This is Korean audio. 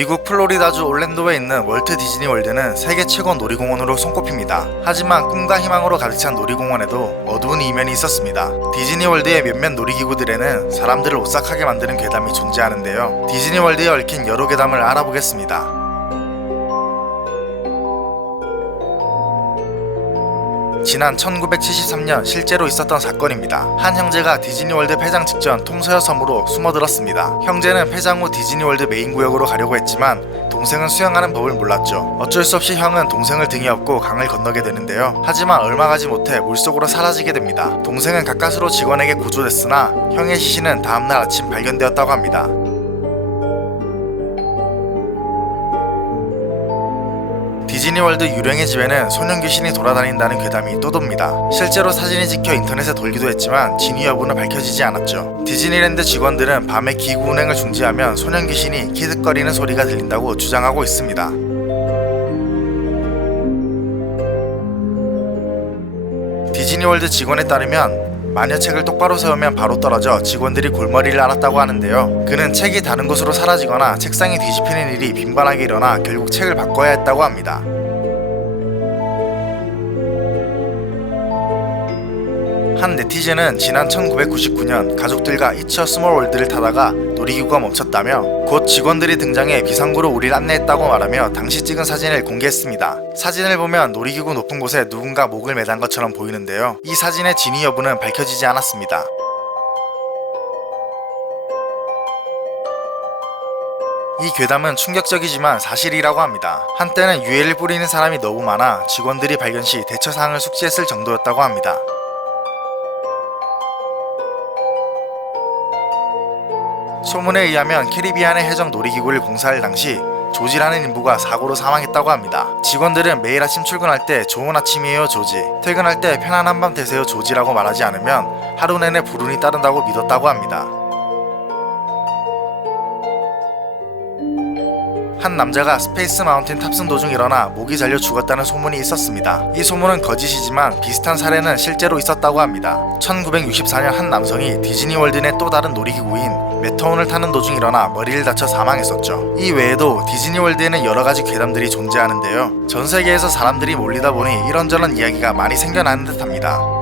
미국 플로리다주 올랜도에 있는 월트 디즈니 월드는 세계 최고 놀이공원으로 손꼽힙니다. 하지만 꿈과 희망으로 가득 찬 놀이공원에도 어두운 이면이 있었습니다. 디즈니 월드의 몇몇 놀이기구들에는 사람들을 오싹하게 만드는 괴담이 존재하는데요. 디즈니 월드에 얽힌 여러 괴담을 알아보겠습니다. 지난 1973년 실제로 있었던 사건입니다. 한 형제가 디즈니월드 폐장 직전 통서여 섬으로 숨어들었습니다. 형제는 폐장 후 디즈니월드 메인 구역으로 가려고 했지만 동생은 수영하는 법을 몰랐죠. 어쩔 수 없이 형은 동생을 등에 업고 강을 건너게 되는데요. 하지만 얼마 가지 못해 물속으로 사라지게 됩니다. 동생은 가까스로 직원에게 구조됐으나 형의 시신은 다음날 아침 발견되었다고 합니다. 디즈니월드 유령의 집에는 소년 귀신이 돌아다닌다는 괴담이 떠돕니다. 실제로 사진이 찍혀 인터넷에 돌기도 했지만 진위 여부는 밝혀지지 않았죠. 디즈니랜드 직원들은 밤에 기구 운행을 중지하면 소년 귀신이 키득거리는 소리가 들린다고 주장하고 있습니다. 디즈니월드 직원에 따르면 마녀책을 똑바로 세우면 바로 떨어져 직원들이 골머리를 앓았다고 하는데요. 그는 책이 다른 곳으로 사라지거나 책상이 뒤집히는 일이 빈번하게 일어나 결국 책을 바꿔야 했다고 합니다. 한 네티즌은 지난 1999년 가족들과 이츠 스몰 월드를 타다가 놀이기구가 멈췄다며 곧 직원들이 등장해 비상구로 우리를 안내했다고 말하며 당시 찍은 사진을 공개했습니다. 사진을 보면 놀이기구 높은 곳에 누군가 목을 매단 것처럼 보이는데요. 이 사진의 진위 여부는 밝혀지지 않았습니다. 이 괴담은 충격적이지만 사실이라고 합니다. 한때는 유해를 뿌리는 사람이 너무 많아 직원들이 발견 시 대처사항을 숙지했을 정도였다고 합니다. 소문에 의하면 캐리비안의 해적 놀이기구를 공사할 당시 조지라는 인부가 사고로 사망했다고 합니다. 직원들은 매일 아침 출근할 때 좋은 아침이에요 조지, 퇴근할 때 편안한 밤 되세요 조지라고 말하지 않으면 하루 내내 불운이 따른다고 믿었다고 합니다. 한 남자가 스페이스 마운틴 탑승 도중 일어나 목이 잘려 죽었다는 소문이 있었습니다. 이 소문은 거짓이지만 비슷한 사례는 실제로 있었다고 합니다. 1964년 한 남성이 디즈니월드 내 또 다른 놀이기구인 메터온을 타는 도중 일어나 머리를 다쳐 사망했었죠. 이 외에도 디즈니월드에는 여러가지 괴담들이 존재하는데요. 전 세계에서 사람들이 몰리다 보니 이런저런 이야기가 많이 생겨나는 듯합니다.